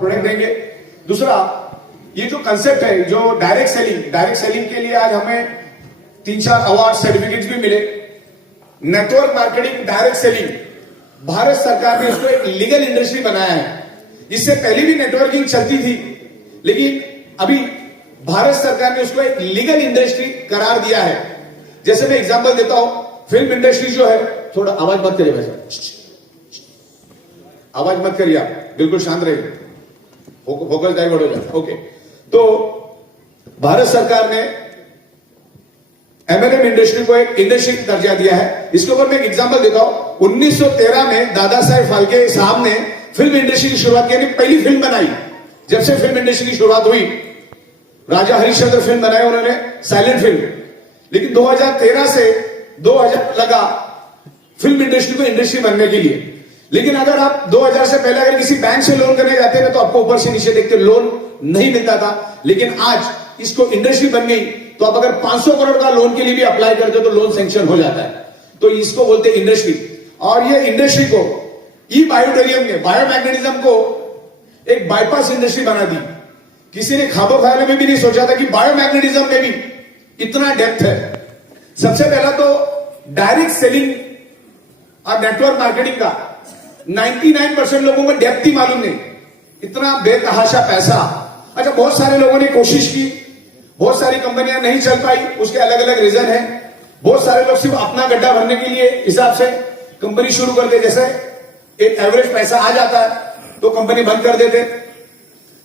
Product देंगे। दूसरा, ये जो कंसेप्ट है, जो डायरेक्ट सेलिंग के लिए आज हमें 3-4 अवार्ड सर्टिफिकेट्स भी मिले। Network marketing, direct selling, Bharat सरकार ने इसको एक लीगल इंडस्ट्री बनाया है। इससे पहले भी नेटवर्किंग चलती थी, लेकिन अभी भारत सरकार ने उसको एक लीगल इंडस्ट्री करार दिया है। जैसे मैं एग्जांपल देता हूं, फिल्म इंडस्ट्री जो है, थोड़ा आवाज मत करिए भाई साहब, आवाज मत करिए आप, बिल्कुल शांत रहिए, फोकस डाइवर्ट हो जाए। ओके, तो भारत सरकार ने एमएलएम इंडस्ट्री को एक इंडस्ट्री दर्जा दिया है। इसके ऊपर मैं एक एग्जांपल देता हूं। 1913 में दादा साहेब फाल्के साहब ने फिल्म इंडस्ट्री की शुरुआत की, पहली फिल्म बनाई। जब से फिल्म इंडस्ट्री की शुरुआत हुई, राजा हरिश्चंद्र फिल्म बनाई उन्होंने, साइलेंट फिल्म। लेकिन 2013 से 2000 लगा फिल्म इंडस्ट्री को इंडस्ट्री बनने के लिए। लेकिन अगर आप 2000 से पहले अगर किसी बैंक से लोन करने जाते हैं तो आपको ऊपर से नीचे देखते लोन नहीं मिलता था। लेकिन आज इसको इंडस्ट्री बन गई, तो आप अगर 500 करोड़ का लोन के लिए भी अप्लाई करते हो तो लोन सैंक्शन हो जाता है। तो इसको बोलते हैं इंडस्ट्री। और ये इंडस्ट्री को ई बायोटेरियम ने, बायोमैग्नेटिज्म को एक बाईपास इंडस्ट्री बना दी। किसी ने ख्वाबों ख्यालों में भी नहीं सोचा था कि बायोमैग्नेटिज्म में भी इतना डेप्थ है। सबसे पहला तो डायरेक्ट सेलिंग और नेटवर्क मार्केटिंग का 99% लोगों को डेप्थ ही मालूम नहीं, इतना बेतहाशा पैसा। अच्छा, बहुत सारे लोगों ने कोशिश की, बहुत सारी कंपनियां नहीं चल पाई, उसके अलग अलग रीजन है। बहुत सारे लोग सिर्फ अपना गड्ढा भरने के लिए हिसाब से कंपनी शुरू कर दे। जैसे एक एवरेज पैसा आ जाता है तो कंपनी बंद कर देते,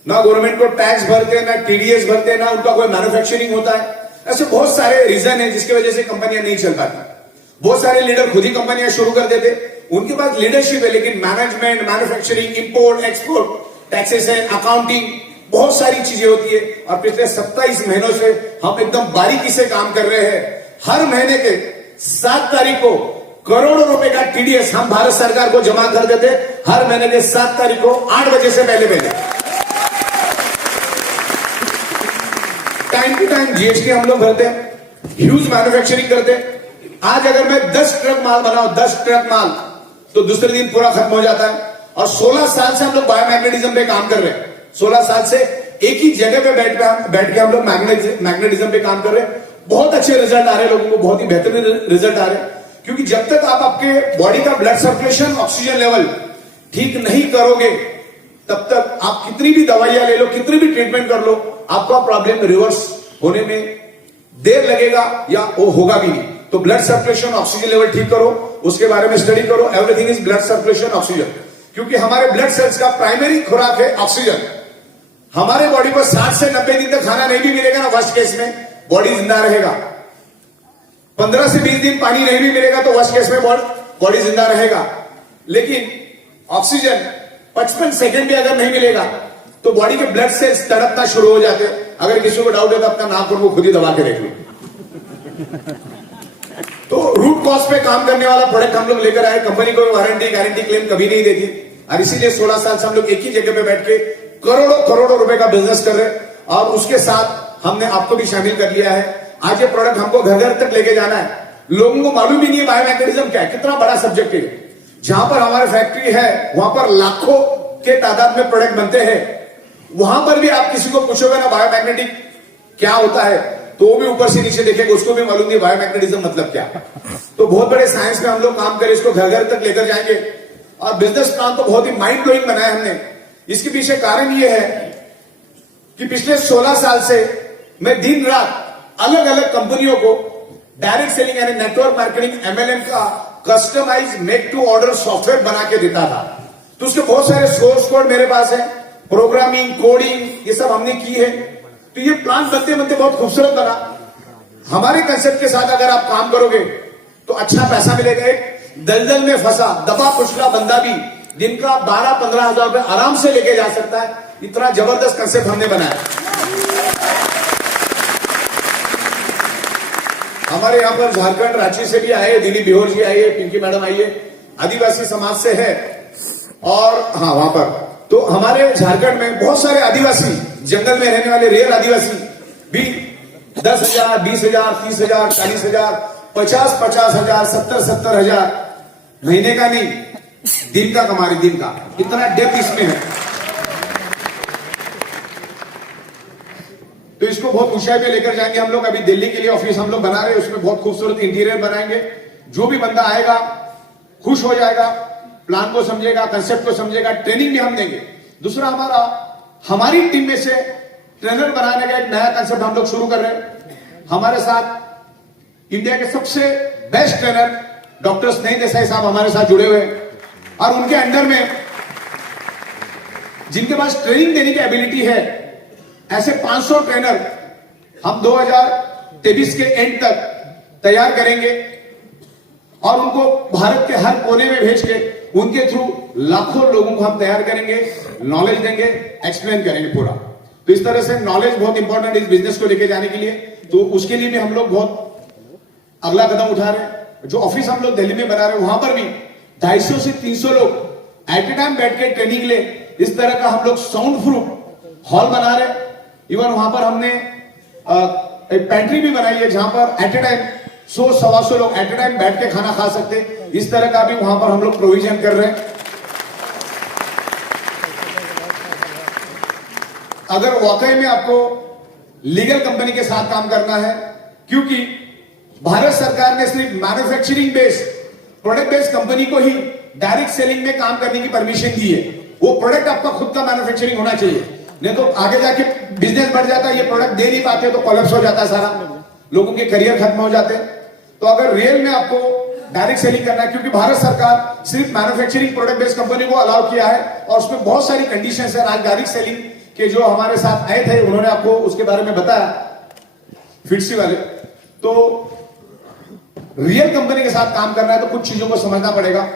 ना गवर्नमेंट को टैक्स भरते, ना टीडीएस भरते, ना उनका कोई मैन्युफैक्चरिंग होता है। ऐसे बहुत सारे रीजन है जिसकी वजह से कंपनियां नहीं चल पाती। बहुत सारे लीडर खुद ही कंपनियां शुरू कर देते, उनके पास लीडरशिप है लेकिन management, manufacturing, import, export, taxation, accounting, बहुत सारी चीजें होती है। और पिछले 27 महीनों से हम एकदम बारीकी से काम कर रहे हैं। हर महीने के 7 तारीख को करोड़ों रुपए का टीडीएस हम भारत सरकार को जमा कर देते, हर महीने के 7 तारीख को 8 बजे से पहले। टाइम टू टाइम जीएसटी हम लोग भरते हैं, ह्यूज मैन्युफैक्चरिंग करते हैं। आज अगर मैं 10 ट्रक माल बनाऊं, 10 ट्रक माल, तो दूसरे दिन पूरा खत्म हो जाता है। और 16 साल से हम लोग बायोमैग्नेटिज्म पे काम कर रहे हैं। 16 साल से एक ही जगह पे बैठ के हम लोग मैग्नेटिज्म पे काम कर रहे हैं। बहुत अच्छे रिजल्ट आ रहे हैं, लोगों को बहुत ही बेहतरीन रिजल्ट आ रहे हैं। क्योंकि जब तक आप आपके बॉडी का ब्लड सर्कुलेशन, ऑक्सीजन लेवल ठीक नहीं करोगे, तब तक आप कितनी भी दवाइयां ले लो, कितनी भी ट्रीटमेंट कर लो, आपका प्रॉब्लम रिवर्स होने में देर लगेगा या वो होगा भी नहीं। तो ब्लड सर्कुलेशन, ऑक्सीजन लेवल ठीक करो, उसके बारे में स्टडी करो। Everything is blood circulation, oxygen. क्योंकि हमारे ब्लड सेल्स का प्राइमरी खुराक है ऑक्सीजन। हमारे बॉडी को 60 से 90 दिन तक खाना नहीं भी मिलेगा ना, वर्स्ट केस में बॉडी जिंदा रहेगा। 15 से 20 दिन पानी नहीं भी मिलेगा तो वर्स्ट केस में बॉडी जिंदा रहेगा। लेकिन ऑक्सीजन 55 सेकेंड भी अगर नहीं मिलेगा तो बॉडी के ब्लड सेल्स तड़पना शुरू हो जाते हैं। अगर किसी को डाउट है तो अपना नाक को खुद ही दबा के देख लो। तो रूट कॉज पे काम करने वाला प्रोडक्ट हम लोग लेकर आए। कंपनी को वारंटी गारंटी क्लेम कभी नहीं देती, और इसीलिए 16 साल से हम लोग एक ही जगह पे बैठ के करोड़ों रुपए का बिजनेस कर रहे हैं। और उसके साथ हमने आपको भी शामिल कर लिया है। आज ये प्रोडक्ट हमको घर घर तक लेके जाना है। लोगों को मालूम ही नहीं है बायोमैग्नेटिज्म क्या है, कितना बड़ा सब्जेक्ट है। जहां पर हमारी फैक्ट्री है वहां पर लाखों के तादाद में प्रोडक्ट बनते हैं। वहां पर भी आप किसी को पूछोगे ना बायोमैग्नेटिक क्या होता है, तो वो भी ऊपर से नीचे देखेगा, उसको भी मालूम नहीं बायोमैग्नेटिज्म मतलब क्या। तो बहुत बड़े साइंस में हम लोग काम करें, इसको घर घर तक लेकर जाएंगे। और बिजनेस प्लान तो बहुत ही माइंड ब्लोइंग बनाया हमने। इसके पीछे कारण ये है कि पिछले 16 साल से मैं दिन रात अलग अलग कंपनियों को डायरेक्ट सेलिंग यानी नेटवर्क मार्केटिंग, एमएलएम का customize make to order software बना के देता था। तो उसके बहुत सारे सोर्स कोड मेरे पास है, प्रोग्रामिंग, कोडिंग, ये सब हमने की है। तो ये प्लान बनते बनते बहुत खूबसूरत बना। हमारे कंसेप्ट के साथ अगर आप काम करोगे तो अच्छा पैसा मिलेगा। एक दलदल में फंसा दबा कुचला बंदा भी दिन का 12-15 हजार रुपए आराम से लेके जा सकता है। इतना जबरदस्त कंसेप्ट हमने बनाया। हमारे यहां पर झारखंड, रांची से भी आए, दिलीप बिहोर जी आइए, पिंकी मैडम आइए, आदिवासी समाज से है। और हाँ, वहां पर तो हमारे झारखंड में बहुत सारे आदिवासी, जंगल में रहने वाले रियल आदिवासी भी 10,000, 20,000, 30,000, 40,000, 50,000, 70,000 महीने का नहीं, दिन का कमा रहे, दिन का। इतना डेप्थ इसमें है। तो इसको बहुत ऊंचाई पे लेकर जाएंगे हम लोग। अभी दिल्ली के लिए ऑफिस हम लोग बना रहे हैं, उसमें बहुत खूबसूरत इंटीरियर बनाएंगे। जो भी बंदा आएगा खुश हो जाएगा, प्लान को समझेगा, कंसेप्ट को समझेगा, ट्रेनिंग भी हम देंगे। दूसरा हमारी टीम में से ट्रेनर बनाने का एक नया कंसेप्ट हम लोग शुरू कर रहे हैं। हमारे साथ इंडिया के सबसे बेस्ट ट्रेनर डॉक्टर स्नेही देसाई साहब हमारे साथ जुड़े हुए हैं, और उनके अंडर में जिनके पास ट्रेनिंग देने की एबिलिटी है, ऐसे 500 ट्रेनर हम 2023 के एंड तक तैयार करेंगे और उनको भारत के हर कोने में भेज के उनके थ्रू लाखों लोगों को हम तैयार करेंगे, नॉलेज देंगे, एक्सप्लेन करेंगे पूरा। तो इस तरह से नॉलेज बहुत इंपॉर्टेंट है इस बिजनेस को लेके जाने के लिए। तो उसके लिए भी हम लोग बहुत अगला कदम उठा रहे हैं। जो ऑफिस हम लोग दिल्ली में बना रहे हैं, वहां पर भी 250 से 300 लोग एट ए टाइम बैठ के ट्रेनिंग ले, इस तरह का हम लोग साउंड प्रूफ हॉल बना रहे हैं। इवन वहां पर हमने एक पेंट्री भी बनाई है, जहां पर एट ए टाइम 100-125 लोग एट ए टाइम बैठ के खाना खा सकते। इस तरह का भी वहां पर हम लोग प्रोविजन कर रहे हैं। अगर वाकई में आपको लीगल कंपनी के साथ काम करना है, क्योंकि भारत सरकार ने सिर्फ manufacturing based, product based company को ही डायरेक्ट सेलिंग में काम करने की परमिशन दी है। वो प्रोडक्ट आपका खुद का मैन्युफैक्चरिंग होना चाहिए, नहीं तो आगे जाके बिजनेस बढ़ जाता है, ये प्रोडक्ट दे नहीं पाते तो कोलैप्स हो जाता है, सारा लोगों के करियर खत्म हो जाते हैं। तो अगर रियल में आपको डायरेक्ट सेलिंग करना है, क्योंकि भारत सरकार सिर्फ मैन्युफैक्चरिंग प्रोडक्ट बेस्ड कंपनी को अलाउ किया है और उसमें बहुत सारी कंडीशंस है। आज डायरेक्ट सेलिंग के जो हमारे साथ आए थे, उन्होंने आपको उसके बारे में बताया, फिटसी वाले। तो रियल कंपनी के साथ काम करना है तो कुछ चीजों को समझना पड़ेगा।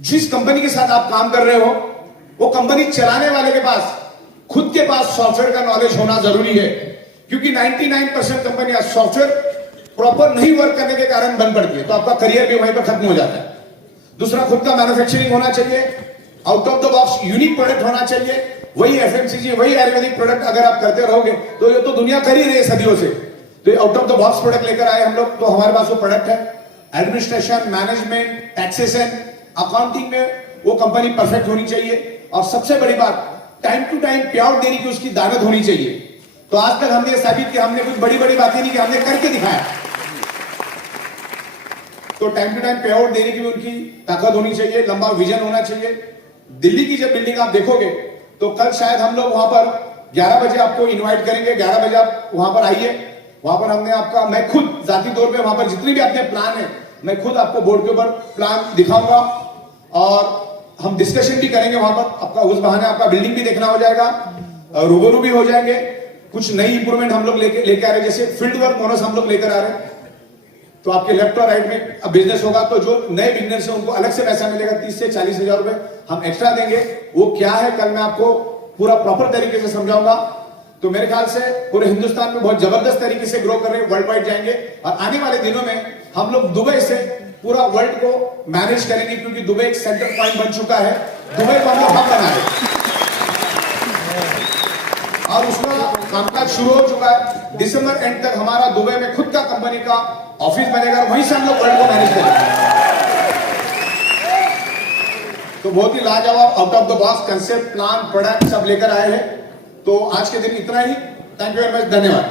जिस कंपनी के साथ आप काम कर रहे हो, वो कंपनी चलाने वाले के पास खुद के पास सॉफ्टवेयर का नॉलेज होना जरूरी है, क्योंकि 99% कंपनियां सॉफ्टवेयर प्रॉपर नहीं वर्क करने के कारण बंद पड़ती है, तो आपका करियर भी वहीं पर खत्म हो जाता है। दूसरा, खुद का मैन्युफैक्चरिंग होना चाहिए, out of the box unique product होना चाहिए, वही एफएमसीजी, वही आयुर्वेदिक प्रोडक्ट अगर आप करते रहोगे तो ये तो दुनिया कर ही रही है सदियों से। तो out of the box product लेकर आए हम लोग, तो हमारे पास वो प्रोडक्ट है। एडमिनिस्ट्रेशन, मैनेजमेंट, टैक्सेशन, अकाउंटिंग में वो कंपनी परफेक्ट होनी चाहिए। और सबसे बड़ी बात, टाइम टू टाइम पे आउट देने की उसकी दानत होनी चाहिए। तो आज तक हमने साबित किया, हमने कुछ बड़ी बड़ी बातें नहीं की, हमने करके दिखाया। तो टाइम टू टाइम पे आउट देने की भी उनकी ताकत होनी चाहिए, लंबा विजन होना चाहिए। दिल्ली की जब बिल्डिंग आप देखोगे तो कल शायद हम लोग वहां पर 11 बजे आपको इनवाइट करेंगे, 11 बजे आप वहां पर आइए। वहां पर हमने आपका, मैं खुद जाती तौर पे वहां पर जितनी भी अपने प्लान है, मैं खुद आपको बोर्ड के ऊपर प्लान दिखाऊंगा और हम डिस्कशन भी करेंगे वहां पर। आपका उस बहाने आपका बिल्डिंग भी देखना हो जाएगा, रूबरू भी हो जाएंगे। कुछ नई इंप्रूवमेंट हम लोग लेके आ रहे हैं, जैसे फील्ड वर्क बोनस हम लोग लेकर आ रहे हैं। तो आपके लेफ्ट और राइट में अब बिजनेस होगा, तो जो नए बिजनेस है उनको अलग से पैसा मिलेगा, 30 से 40 हजार रुपए हम एक्स्ट्रा देंगे। वो क्या है कल मैं आपको पूरा प्रॉपर तरीके से समझाऊंगा। तो मेरे ख्याल से पूरे हिंदुस्तान में बहुत जबरदस्त तरीके से ग्रो कर रहे हैं, वर्ल्ड वाइड जाएंगे। और आने वाले दिनों में हम लोग दुबई से पूरा वर्ल्ड को मैनेज करेंगे, क्योंकि दुबई एक सेंटर पॉइंट बन चुका है। दुबई को हम लोग हब बना रहे और उसका कामकाज शुरू हो चुका है। दिसंबर एंड तक हमारा दुबई में खुद का कंपनी का ऑफिस बनेगा, वहीं से हम लोग वर्ल्ड को मैनेज करेंगे। तो बहुत ही लाजवाब out of the box concept, plan, product सब लेकर आए हैं। तो आज के दिन इतना ही। थैंक यू वेरी मच, धन्यवाद।